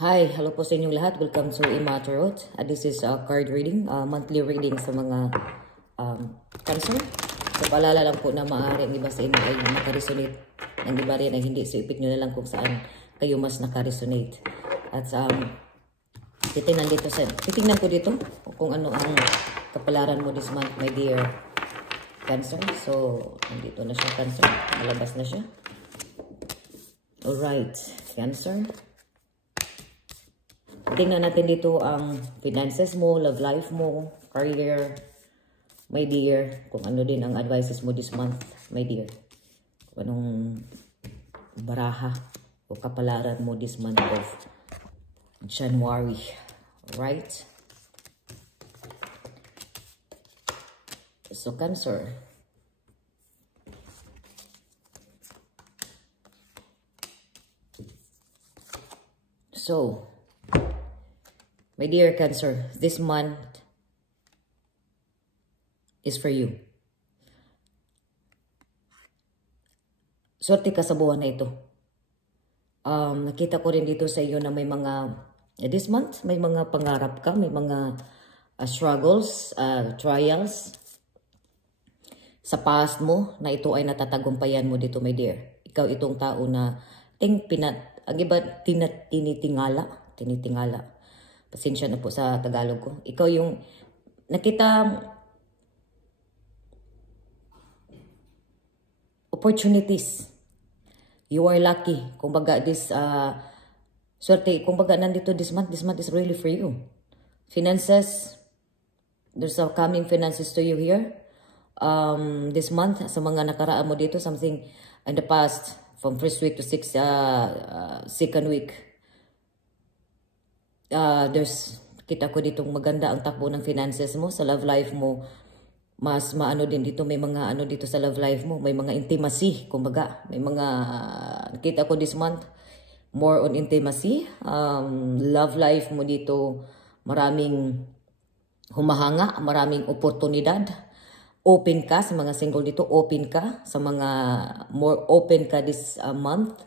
Hi, hello po sa inyong lahat. Welcome to Ima Tarot. This is card reading, monthly reading sa mga Cancer. So, paalala lang po na maaari ang iba sa inyo ay nakaresonate. Ang iba rin ay hindi. So, ipit nyo na lang kung saan kayo mas nakaresonate. At titingnan ko dito kung ano ang kapalaran mo this month, my dear Cancer. So, nandito na siya, Cancer. Malabas na siya. Alright, Cancer. Tingnan natin dito ang finances mo, love life mo, career, my dear. Kung ano din ang advices mo this month, my dear. Kung anong baraha o kapalaran mo this month of January. Right? So, Cancer. So, my dear Cancer, this month is for you. Swerte ka sa buwan na ito. Nakita ko rin dito sa iyo na may mga, this month, may mga pangarap ka, may mga struggles, trials sa past mo na ito ay natatagumpayan mo dito, my dear. Ikaw itong tao na, ang iba tinitingala. Pasensya na po sa Tagalog ko. Ikaw yung nakita opportunities. You are lucky. Kung baga swerte, kung baga nandito this month is really for you. Finances, there's a coming finances to you here. This month, sa mga nakaraan mo dito, something in the past, from first week to second week, kita ko ditong maganda ang takbo ng finances mo. Sa love life mo, mas maano din dito, may mga ano dito sa love life mo, may mga intimacy, kumbaga, may mga, kita ko this month, more on intimacy. Love life mo dito, maraming humahanga, maraming oportunidad. Open ka sa mga single dito, open ka sa mga, more open ka this month.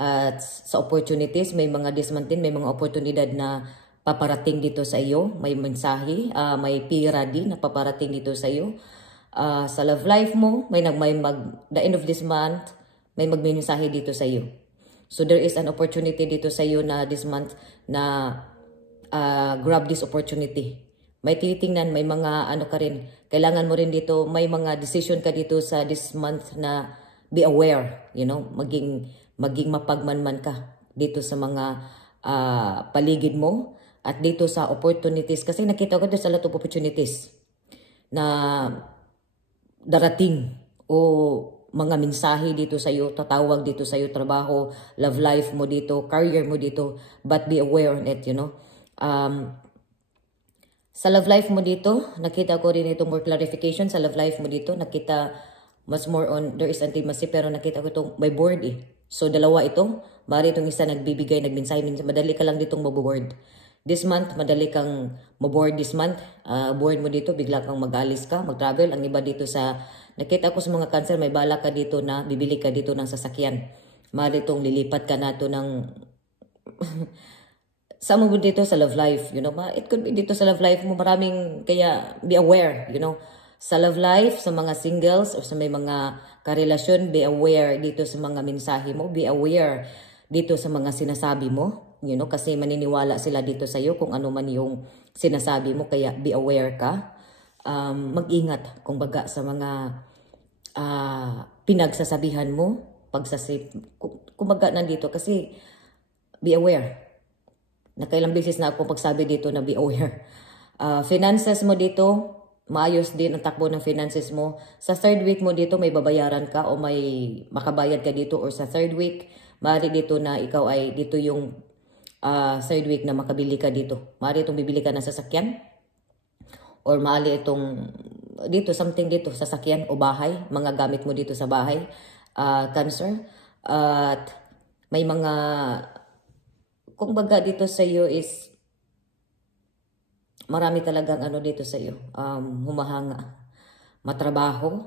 At sa opportunities, may mga this month din, may mga oportunidad na paparating dito sa iyo. May mensahe, may pira din na paparating dito sa iyo. Sa love life mo, the end of this month, may magmensahe dito sa iyo. So there is an opportunity dito sa iyo na this month na grab this opportunity. May titingnan, may mga ano ka rin, kailangan mo rin dito, may mga decision ka dito sa this month na be aware, you know, maging mapagmanman ka dito sa mga paligid mo at dito sa opportunities. Kasi nakita ko dito sa lot of opportunities na darating o mga mensahe dito sa iyo, tatawag dito sa iyo, trabaho, love life mo dito, career mo dito, but be aware on it, you know. Sa love life mo dito, nakita ko rin itong more clarification. Sa love life mo dito, nakita mas more on, there is intimacy, pero nakita ko itong may board eh. So, dalawa ito. Bari itong isa nagbibigay, nagmensahe. Madali ka lang ditong maboboard. This month, madali kang maboard this month. Board mo dito, bigla kang mag-alis ka, mag-travel. Ang iba dito sa, nakita ko sa mga Cancer, may bala ka dito na bibili ka dito ng sasakyan. Bari itong lilipat ka na ito ng... Sama mo dito sa love life, you know. It could be dito sa love life mo, maraming, kaya be aware, you know. Sa love life, sa mga singles, o sa may mga karelasyon, be aware dito sa mga mensahe mo. Be aware dito sa mga sinasabi mo. You know, kasi maniniwala sila dito sa iyo kung ano man yung sinasabi mo. Kaya be aware ka. Mag-ingat, kung baga, sa mga pinagsasabihan mo. Kung baga nandito, kasi be aware. Nakailang beses na ako pagsabi dito na be aware. Finances mo dito, maayos din ang takbo ng finances mo. Sa third week mo dito, may babayaran ka o may makabayad ka dito. Or sa third week, maaari dito na ikaw ay dito yung third week na makabili ka dito. Maaari itong bibili ka ng sasakyan. Or maaari itong dito, something dito, sasakyan o bahay. Mga gamit mo dito sa bahay. Cancer. At may mga, kung baga dito sa iyo is, marami talagang ano dito sa iyo, humahanga, matrabaho,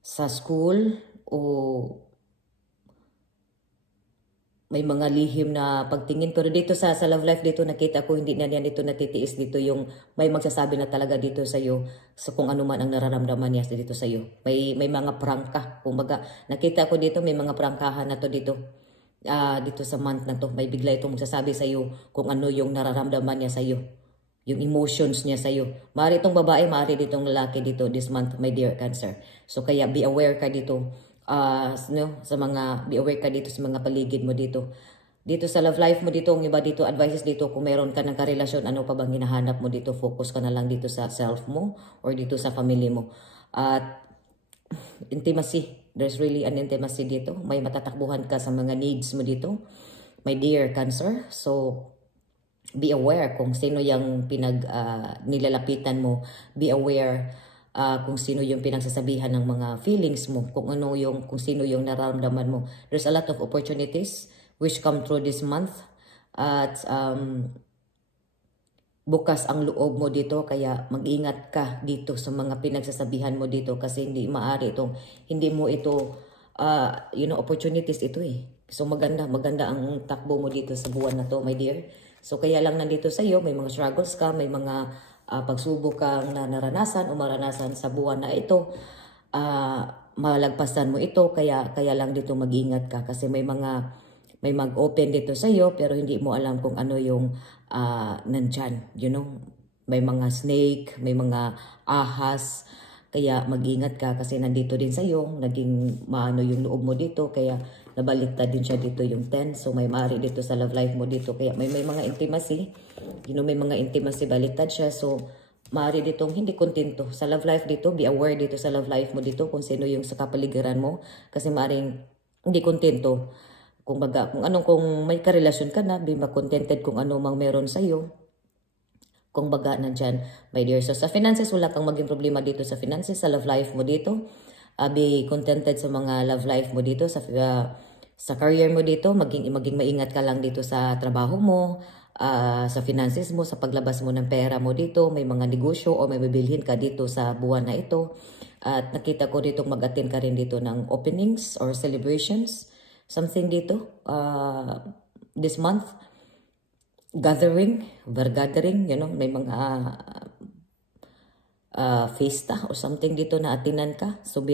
sa school o may mga lihim na pagtingin. Pero dito sa love life dito, nakita ko hindi na yan dito natitiis dito yung may magsasabi na talaga dito sa'yo sa kung ano man ang nararamdaman niya dito sa'yo. May mga prangka. Kumbaga, nakita ko dito may mga prangkahan na to dito. Dito sa month na to. May bigla itong magsasabi sa'yo kung ano yung nararamdaman niya sa'yo. Yung emotions niya sa'yo. Maaari itong babae, maaari ditong lalaki dito this month, my dear Cancer. So kaya be aware ka dito. Sa mga, be aware ka dito sa mga paligid mo dito. Dito sa love life mo dito, ang iba dito, advices dito, kung meron ka ng karelasyon, ano pa bang hinahanap mo dito, focus ka na lang dito sa self mo or dito sa family mo. At intimacy, there's really an intimacy dito. May matatakbuhan ka sa mga needs mo dito, my dear Cancer. So, be aware kung sino yung nilalapitan mo. Be aware kung sino yung pinagsasabihan ng mga feelings mo, kung sino yung nararamdaman mo. There's a lot of opportunities which come through this month. At bukas ang loob mo dito, kaya mag-ingat ka dito sa mga pinagsasabihan mo dito kasi hindi maaari itong, hindi mo ito, opportunities ito eh. So maganda ang takbo mo dito sa buwan na to, my dear. So kaya lang nandito sa iyo, may mga struggles ka, may mga pagsubok kang na naranasan o maranasan sa buwan na ito. Malagpasan mo ito, kaya lang dito mag-ingat ka kasi may mag-open dito sa iyo pero hindi mo alam kung ano yung nandyan, may mga snake, may mga ahas, kaya mag-ingat ka kasi nandito din sa iyo, naging maano yung loob mo dito, kaya nabaliktad din siya dito yung 10. So may maaari dito sa love life mo dito, kaya may mga intimacy, may mga intimacy, baliktad siya. So maaari ditong hindi kontento sa love life dito. Be aware dito sa love life mo dito kung sino yung sa kapaligiran mo, kasi maaaring hindi kontento. Kung may karelasyon ka na, be contented kung ano mang meron sa iyo. Kung baga nandyan, my dear. So sa finances, wala kang maging problema dito sa finances, sa love life mo dito. Be contented sa mga love life mo dito, sa career mo dito. Maging maingat ka lang dito sa trabaho mo, sa finances mo, sa paglabas mo ng pera mo dito. May mga negosyo o may bibilhin ka dito sa buwan na ito. At nakita ko dito mag-attend ka rin dito ng openings or celebrations. Something dito this month. Gathering, may mga fiesta o something dito na atinan ka. So,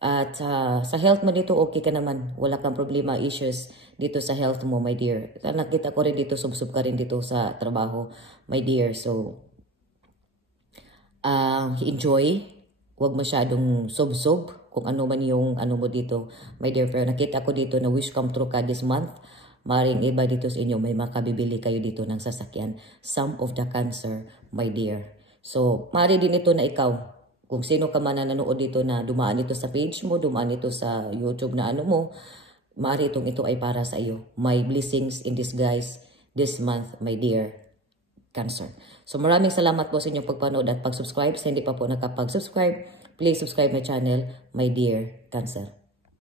At sa health mo dito, okay ka naman. Wala kang problema, issues dito sa health mo, my dear. Nakita ko rin dito, subsub ka rin dito sa trabaho, my dear. So, enjoy. Huwag masyadong sob-sob kung ano man yung ano mo dito, my dear. Pero nakita ko dito na wish come true ka this month. Maring iba dito sa inyo, may makabibili kayo dito ng sasakyan. Some of the Cancer, my dear. So, maaari din ito na ikaw, kung sino ka man na nanood dito na dumaan ito sa page mo, dumaan ito sa YouTube na ano mo, maaari ito ay para sa iyo. My blessings in disguise this month, my dear Cancer. So, maraming salamat po sa inyong pagpanood at pag-subscribe. Sa hindi pa po nakapag-subscribe, please subscribe my channel, my dear Cancer.